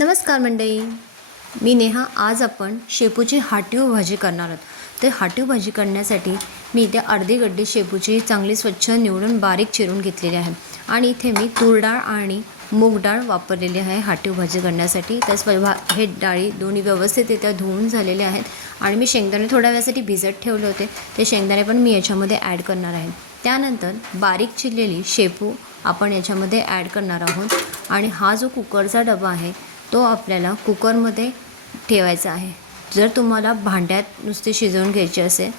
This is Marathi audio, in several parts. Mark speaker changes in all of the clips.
Speaker 1: नमस्कार मंडळी. मी नेहा. आज आपण शेपूची हाटीव भाजी करणार आहोत. तर हाटीव भाजी करण्यासाठी मी इथे अर्धी गड्डी शेपूची चांगली स्वच्छ निवडून बारीक चिरून घेतलेली आहे. आणि इथे मी तूर डाळ आणि मूग डाळ वापरलेली आहे हाटीव भाजी करण्यासाठी. त्याच भा हे डाळी दोन्ही व्यवस्थितरित्या धुवून झालेले आहेत. आणि मी शेंगदाणे थोड्या वेळासाठी भिजत ठेवले होते. ते शेंगदाणे पण मी याच्यामध्ये ॲड करणार आहे. त्यानंतर बारीक चिरलेली शेपू आपण याच्यामध्ये ॲड करणार आहोत. आणि हा जो कुकरचा डबा आहे तो आपल्याला कुकरमध्ये ठेवायचा आहे. जर तुम्हाला भांड्यात नुसते शिजवून घ्यायची असेल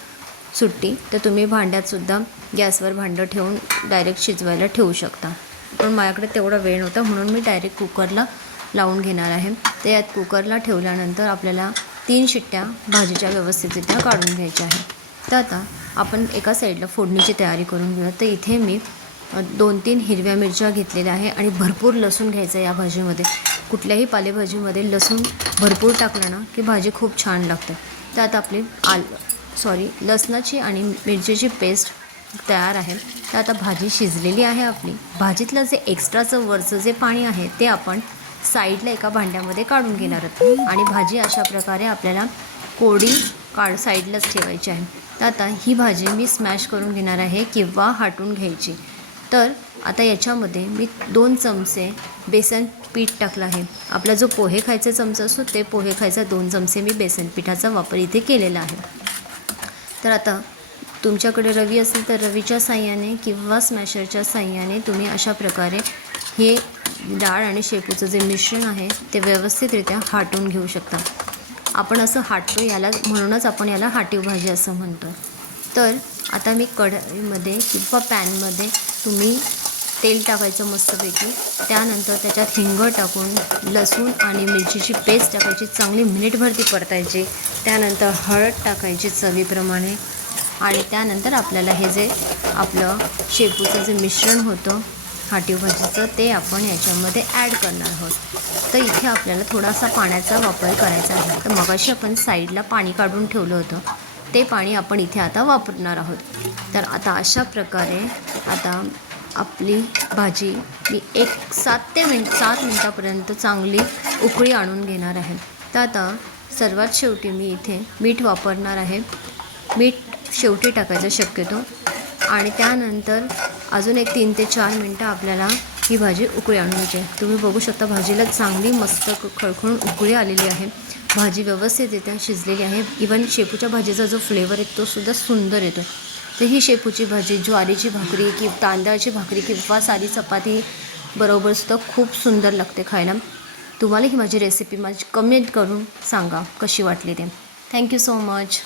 Speaker 1: सुट्टी तर तुम्ही भांड्यातसुद्धा गॅसवर भांडं ठेवून डायरेक्ट शिजवायला ठेवू शकता. पण माझ्याकडे तेवढा वेळ नव्हता म्हणून मी डायरेक्ट कुकरला लावून घेणार आहे. तर यात कुकरला ठेवल्यानंतर आपल्याला तीन शिट्ट्या भाजीच्या व्यवस्थितरित्या काढून घ्यायच्या आहे तर आता आपण एका साईडला फोडणीची तयारी करून घेऊया. तर इथे मी दोन तीन हिरव्या मिरच्या घेतलेल्या आहे आणि भरपूर लसूण घ्यायचं या भाजीमध्ये. कुठल्याही पालेभाजीमध्ये लसूण भरपूर टाकलं ना की भाजी खूप छान लागते. त्यात आपली आल सॉरी लसणाची आणि मिरचीची पेस्ट तयार आहे. तर आता भाजी शिजलेली आहे आपली. भाजीतलं जे एक्स्ट्राचं वरचं जे पाणी आहे ते आपण साईडला एका भांड्यामध्ये काढून घेणार आहोत. आणि भाजी अशा प्रकारे आपल्याला कोडी काढ साईडलाच ठेवायची आहे. तर आता ही भाजी मी स्मॅश करून घेणार आहे किंवा हाटून घ्यायची. तर आता याच्यामध्ये मी दोन चमचे बेसन पीठ टाकलं आहे. आपला जो पोहे खायचा चमचा असतो ते पोहे खायचा दोन चमचे मी बेसन पिठाचा वापर इथे केलेला आहे. तर आता तुमच्याकडे रवी असेल तर रवीच्या साह्याने किंवा स्मॅशरच्या साह्याने तुम्ही अशा प्रकारे हे डाळ आणि शेपूचं जे मिश्रण आहे ते व्यवस्थितरित्या हाटून घेऊ शकता. आपण असं हाटतो याला म्हणूनच आपण याला हाटीव भाजी असं म्हणतो. तर आता मी कढईमध्ये किंवा पॅनमध्ये तुम्ही तेल टाकायचं मस्तपैकी. त्यानंतर त्याच्यात हिंग टाकून लसूण आणि मिरचीची पेस्ट टाकायची चांगली मिनिटभर ती परतायची. त्यानंतर हळद टाकायची चवीप्रमाणे. आणि त्यानंतर आपल्याला हे जे आपलं शेपूचं जे मिश्रण होतं हाटीव भाजीचं ते आपण याच्यामध्ये ॲड करणार आहोत. तर इथे आपल्याला थोडासा पाण्याचा वापर करायचा आहे. तर मगाशी आपण साईडला पाणी काढून ठेवलं होतं. ते पाणी आपण इथे आता वापरणार आहोत. तर आता अशा प्रकारे आता आपली भाजी मी एक सात ते मिनिट सात मिनटापर्यंत चांगली उकळी आणून घेणार आहे. तर आता सर्वात शेवटी मी इथे मीठ वापरणार आहे. मीठ शेवटी टाकायचं शक्यतो. आणि त्यानंतर अजून एक तीन ते चार मिनटं आपल्याला ही भाजी उकळी आणून घ्यायची तुम्ही बघू शकता भाजीला चांगली मस्त खळखळून उकळी आलेली आहे. भाजी व्यवस्थितरित्या शिजलेली आहे. इवन शेपूच्या भाजीचा जो फ्लेवर आहे तो सुद्धा सुंदर येतो. तर ही शेपूची भाजी ज्वारीची भाकरी किंवा तांदळाची भाकरी किंवा साधी चपाती बरोबर सुद्धा खूप सुंदर लागते खायला. तुम्हाला ही माझी रेसिपी माझी कमेंट करून सांगा कशी वाटली ते. Thank you so much